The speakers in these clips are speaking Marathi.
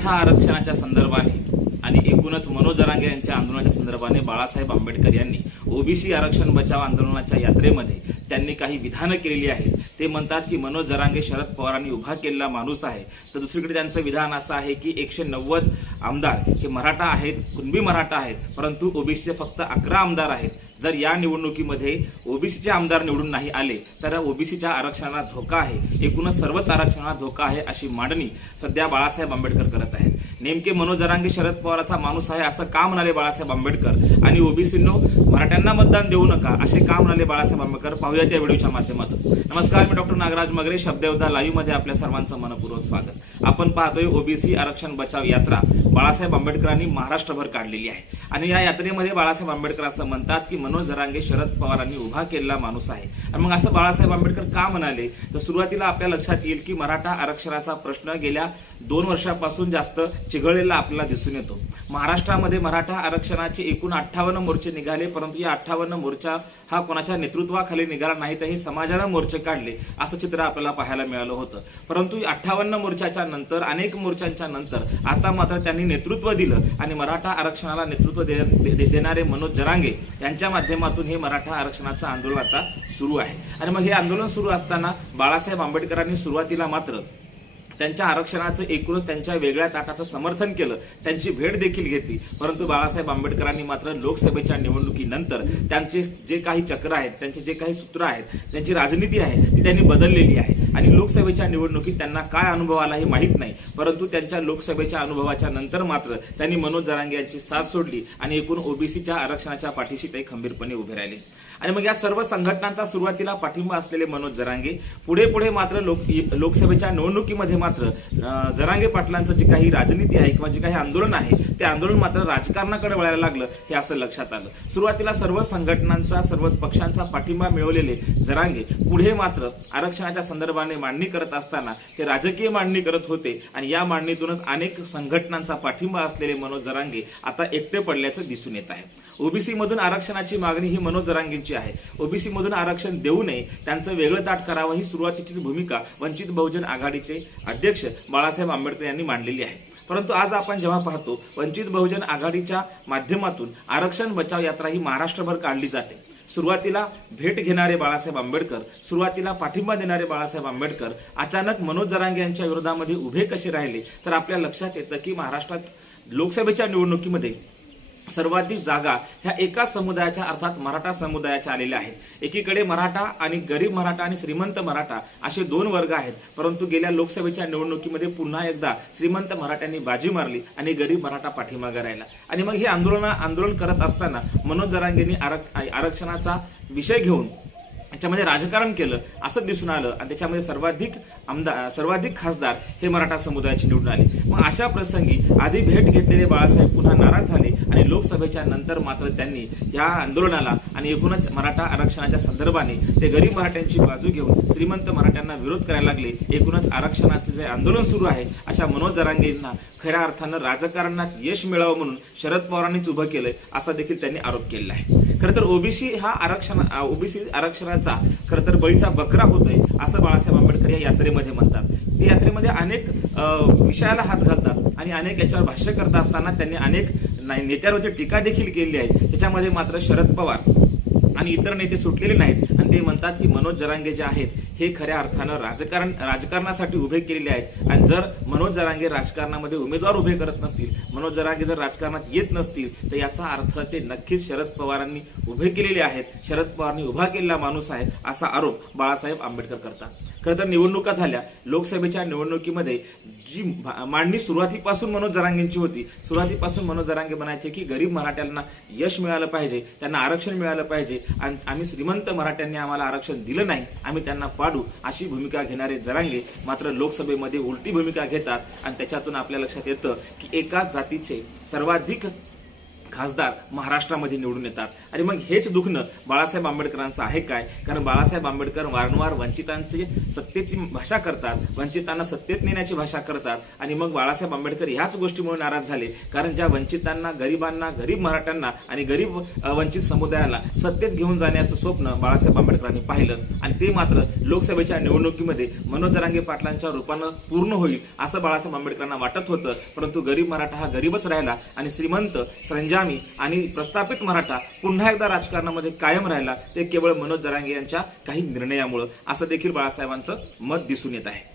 मराठा आरक्षणाच्या संदर्भाने आणि एकूणच मनोज जरांगे यांच्या आंदोलनाच्या संदर्भाने बाळासाहेब आंबेडकर यांनी ओबीसी आरक्षण बचाव आंदोलनाच्या यात्रेमध्ये त्यांनी काही विधानं केलेली आहेत. ते म्हणतात की मनोज जरांगे शरद पवारांनी उभा केलेला माणूस आहे. तर दुसरीकडे त्यांचं विधान असं आहे की एकशे नव्वद आमदार हे मराठा आहेत कुणबी मराठा आहेत परंतु ओबीसीचे फक्त अकरा आमदार आहेत. जर या निवडणुकीमध्ये ओबीसीचे आमदार निवडून नाही आले तर ओबीसीच्या आरक्षणाला धोका आहे. एकूणच सर्वच आरक्षणाला धोका आहे अशी मांडणी सध्या बाळासाहेब आंबेडकर करत आहेत. नेमके मनोज जरांगे शरद पवाराचा माणूस आहे असं का म्हणाले बाळासाहेब आंबेडकर? आणि ओबीसींनो मराठ्यांना मतदान देऊ नका असे का म्हणाले बाळासाहेब आंबेडकर? पाहूया त्या व्हिडिओच्या माध्यमातून. नमस्कार मी डॉक्टर नागराज मगरे शब्देवधा लाईव्हमध्ये आपल्या सर्वांचं मनपूर्वक स्वागत. आपण पाहतोय ओबीसी आरक्षण बचाव यात्रा. बाळासाहेब आंबेडकरांनी महाराष्ट्रभर काढलेली आहे. आणि या यात्रेमध्ये बाळासाहेब आंबेडकर असं म्हणतात की मनोज जरांगे शरद पवारांनी उभा केलेला माणूस आहे. आणि मग असं बाळासाहेब आंबेडकर का म्हणाले? तर सुरुवातीला आपल्या लक्षात येईल की मराठा आरक्षणाचा प्रश्न गेल्या दोन वर्षापासून जास्त चिघळलेला आपल्याला दिसून येतो. महाराष्ट्रामध्ये मराठा आरक्षणाचे एकूण अठ्ठावन्न मोर्चे निघाले परंतु या अठ्ठावन्न मोर्चा हा कोणाच्या नेतृत्वाखाली निघाला नाही तर हे समाजानं मोर्चे काढले असं चित्र आपल्याला पाहायला मिळालं होतं. परंतु अठ्ठावन्न मोर्चाच्या नंतर अनेक मोर्चांच्या नंतर आता मात्र त्यांनी नेतृत्व दिलं आणि मराठा आरक्षणाला नेतृत्व दे- देणारे मनोज जरांगे यांच्या माध्यमातून हे मराठा आरक्षणाचं आंदोलन आता सुरू आहे. आणि मग हे आंदोलन सुरू असताना बाळासाहेब आंबेडकरांनी सुरुवातीला मात्र त्यांच्या आरक्षणाचं एकूणच त्यांच्या वेगळ्या ताटाचं समर्थन केलं. त्यांची भेट देखील घेतली. परंतु बाळासाहेब आंबेडकरांनी मात्र लोकसभेच्या निवडणुकीनंतर त्यांचे जे काही चक्र आहेत त्यांचे जे काही सूत्र आहेत त्यांची राजनीती आहे ती त्यांनी बदललेली आहे. आणि लोकसभेच्या निवडणुकीत त्यांना काय अनुभव आला हे माहीत नाही. परंतु त्यांच्या लोकसभेच्या अनुभवाच्या नंतर मात्र त्यांनी मनोज जरांगे यांची साथ सोडली आणि एकूण ओबीसीच्या आरक्षणाच्या पाठीशी ते खंबीरपणे उभे राहिले. आणि मग या सर्व संघटनांचा सुरुवातीला पाठिंबा असलेले मनोज जरांगे. पुढे पुढे मात्र लोक लोकसभेच्या निवडणुकीमध्ये मात्र जरांगे पाटलांचं जे काही राजनीती आहे किंवा जे काही आंदोलन आहे ते आंदोलन मात्र राजकारणाकडे वळायला लागलं हे असं लक्षात आलं. सुरुवातीला सर्व संघटनांचा सर्व पक्षांचा पाठिंबा मिळवलेले जरांगे पुढे मात्र आरक्षणाच्या संदर्भाने मांडणी करत असताना ते राजकीय मांडणी करत होते आणि या मांडणीतूनच अनेक संघटनांचा पाठिंबा असलेले मनोज जरांगे आता एकटे पडल्याचं दिसून येत आहे. ओबीसी मधून आरक्षणाची मागणी ही मनोज जरांगेंची आहे. ओबीसी मधून आरक्षण देऊ नये त्यांचं वेगळं ताट करावं ही सुरुवातीचीच भूमिका वंचित बहुजन आघाडीचे अध्यक्ष बाळासाहेब आंबेडकर यांनी मांडलेली आहे. परंतु आज आपण जेव्हा पाहतो वंचित बहुजन आघाडीच्या माध्यमातून आरक्षण बचाव यात्रा ही महाराष्ट्रभर काढली जाते. सुरुवातीला भेट घेणारे बाळासाहेब आंबेडकर सुरुवातीला पाठिंबा देणारे बाळासाहेब आंबेडकर अचानक मनोज जरांगे यांच्या विरोधामध्ये उभे कसे राहिले तर आपल्या लक्षात येतं की महाराष्ट्रात लोकसभेच्या निवडणुकीमध्ये सर्वाधिक जागा ह्या एका समुदायाच्या अर्थात मराठा समुदायाच्या आलेल्या आहेत. एकीकडे मराठा आणि गरीब मराठा आणि श्रीमंत मराठा असे दोन वर्ग आहेत. परंतु गेल्या लोकसभेच्या निवडणुकीमध्ये पुन्हा एकदा श्रीमंत मराठ्यांनी बाजी मारली आणि गरीब मराठा पाठीमागे राहिला. आणि मग हे आंदोलन आंदोलन करत असताना मनोज जरांगेंनी आरक्षणाचा विषय घेऊन याच्यामध्ये राजकारण केलं असं दिसून आलं आणि त्याच्यामध्ये सर्वाधिक आमदार सर्वाधिक खासदार हे मराठा समुदायाचे निवडून आले. मग अशा प्रसंगी आधी भेट घेतलेले बाळासाहेब पुन्हा नाराज झाले आणि लोकसभेच्या नंतर मात्र त्यांनी या आंदोलनाला आणि एकूणच मराठा आरक्षणाच्या संदर्भाने ते गरीब मराठ्यांची बाजू घेऊन श्रीमंत मराठ्यांना विरोध करायला लागले. एकूणच आरक्षणाचे जे आंदोलन सुरू आहे अशा मनोज जरांगेंना खऱ्या अर्थानं राजकारणात यश मिळावं म्हणून शरद पवारांनीच उभं केलंय असा देखील त्यांनी आरोप केलेला आहे. खरं तर ओबीसी हा आरक्षण ओबीसी आरक्षणाचा खरं तर बळीचा बकरा होतोय असं बाळासाहेब आंबेडकर या यात्रेमध्ये म्हणतात. ते यात्रेमध्ये अनेक विषयाला हात घालतात आणि अनेक याच्यावर भाष्य करत असताना त्यांनी अनेक नेत्यांवरती टीका देखील केली आहे. त्याच्यामध्ये मात्र शरद पवार आणि इतर नेते सुटलेले नाहीत. आणि ते म्हणतात की मनोज जरांगे जे आहेत हे खऱ्या अर्थानं राजकारण राजकारणासाठी उभे केलेले आहेत. आणि जर मनोज जरांगे राजकारणामध्ये उमेदवार उभे करत नसतील मनोज जरांगे जर राजकारणात येत नसतील तर याचा अर्थ ते नक्कीच शरद पवारांनी उभे केलेले आहेत. शरद पवारांनी उभा केलेला माणूस आहे असा आरोप बाळासाहेब आंबेडकर करतात. खरं तर निवडणुका झाल्या. लोकसभेच्या निवडणुकीमध्ये जी भा- मांडणी सुरुवातीपासून मनोज जरांगेंची होती सुरुवातीपासून मनोज जरांगे म्हणायचे की गरीब मराठ्यांना यश मिळालं पाहिजे त्यांना आरक्षण मिळालं पाहिजे आणि आम्ही श्रीमंत मराठ्यांनी आम्हाला आरक्षण दिलं नाही आम्ही त्यांना पाडू अशी भूमिका घेणारे जरांगे मात्र लोकसभेमध्ये उलटी भूमिका घेतात. आणि त्याच्यातून आपल्या लक्षात येतं की एकाच जातीचे सर्वाधिक खासदार महाराष्ट्रामध्ये निवडून येतात. आणि मग हेच दुखणं बाळासाहेब आंबेडकरांचं आहे काय? कारण बाळासाहेब आंबेडकर वारंवार वंचितांची सत्तेची भाषा करतात वंचितांना सत्तेत नेण्याची भाषा करतात आणि मग बाळासाहेब आंबेडकर ह्याच गोष्टीमुळे नाराज झाले. कारण ज्या वंचितांना गरिबांना गरीब मराठ्यांना आणि गरीब वंचित समुदायाला सत्तेत घेऊन जाण्याचं स्वप्न बाळासाहेब आंबेडकरांनी पाहिलं आणि ते मात्र लोकसभेच्या निवडणुकीमध्ये मनोज जरांगे पाटलांच्या रूपानं पूर्ण होईल असं बाळासाहेब आंबेडकरांना वाटत होतं. परंतु गरीब मराठा हा गरीबच राहिला आणि श्रीमंत संजामी आणि प्रस्थापित मराठा पुन्हा एकदा राजकारणामध्ये कायम राहिला ते केवळ मनोज जरांगे यांच्या काही निर्णयामुळं. असं देखील बाळासाहेबांचं मत दिसून येत आहे.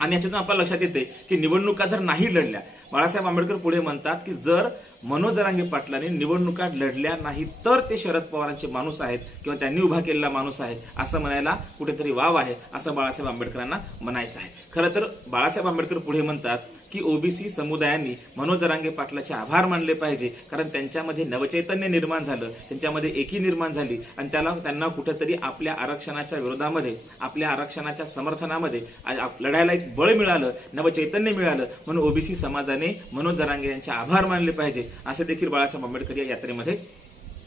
आणि याच्यातून आपल्या लक्षात येते की निवडणुका जर नाही लढल्या बाळासाहेब आंबेडकर पुढे म्हणतात की जर मनोज जरांगे पाटलांनी निवडणुका लढल्या नाही तर ते शरद पवारांचे माणूस आहेत किंवा त्यांनी उभा केलेला माणूस आहे असं म्हणायला कुठेतरी वाव आहे असं बाळासाहेब आंबेडकरांना म्हणायचं आहे. खरं तर बाळासाहेब आंबेडकर पुढे म्हणतात की ओबीसी समुदायांनी मनोज जरांगे पाटलाचे आभार मानले पाहिजे. कारण त्यांच्यामध्ये नवचैतन्य निर्माण झालं. त्यांच्यामध्ये एकी निर्माण झाली. आणि त्याला त्यांना कुठेतरी आपल्या आरक्षणाच्या विरोधामध्ये आपल्या आरक्षणाच्या समर्थनामध्ये आप- लढायला एक बळ मिळालं नवचैतन्य मिळालं. म्हणून ओबीसी समाजाने मनोज जरांगे यांचे आभार मानले पाहिजे. असे देखील बाळासाहेब आंबेडकर या यात्रेमध्ये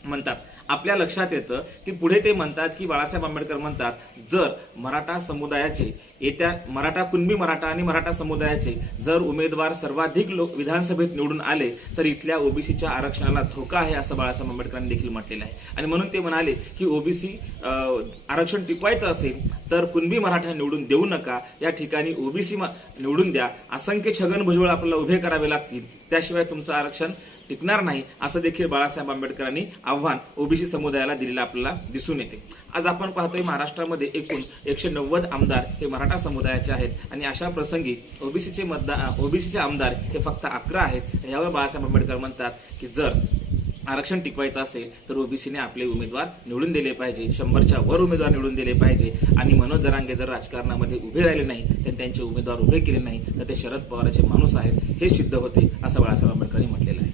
म्हणतात. आपल्या लक्षात येतं की पुढे ते म्हणतात की बाळासाहेब आंबेडकर म्हणतात जर मराठा समुदायाचे येत्या मराठा कुणबी मराठा आणि मराठा समुदायाचे जर उमेदवार सर्वाधिक लोक विधानसभेत निवडून आले तर इथल्या ओबीसीच्या आरक्षणाला धोका आहे असं बाळासाहेब आंबेडकरांनी देखील म्हटलेलं आहे. आणि म्हणून ते म्हणाले की ओबीसी आरक्षण टिकवायचं असेल तर कुणबी मराठा निवडून देऊ नका. या ठिकाणी ओबीसी निवडून द्या. असंख्य छगन भुजबळ आपल्याला उभे करावे लागतील. त्याशिवाय तुमचं आरक्षण टिकणार नाही असं देखील बाळासाहेब आंबेडकरांनी आव्हान ओबीसी समुदायाला दिलेलं आपल्याला दिसून येते. आज आपण पाहतोय महाराष्ट्रामध्ये एकूण एकशे नव्वद आमदार हे मराठा समुदायाचे आहेत आणि अशा प्रसंगी ओबीसीचे मतदार ओबीसीचे आमदार हे फक्त अकरा आहेत. यावर बाळासाहेब आंबेडकर म्हणतात की जर आरक्षण टिकवायचं असेल तर ओबीसीने आपले उमेदवार निवडून दिले पाहिजे. शंभरच्या वर उमेदवार निवडून दिले पाहिजे. आणि मनोज जरांगे जर राजकारणामध्ये उभे राहिले नाही तर त्यांचे उमेदवार उभे केले नाही तर ते शरद पवारांचे माणूस आहेत. हे सिद्ध होते असं बाळासाहेब आंबेडकरांनी म्हटलेलं आहे.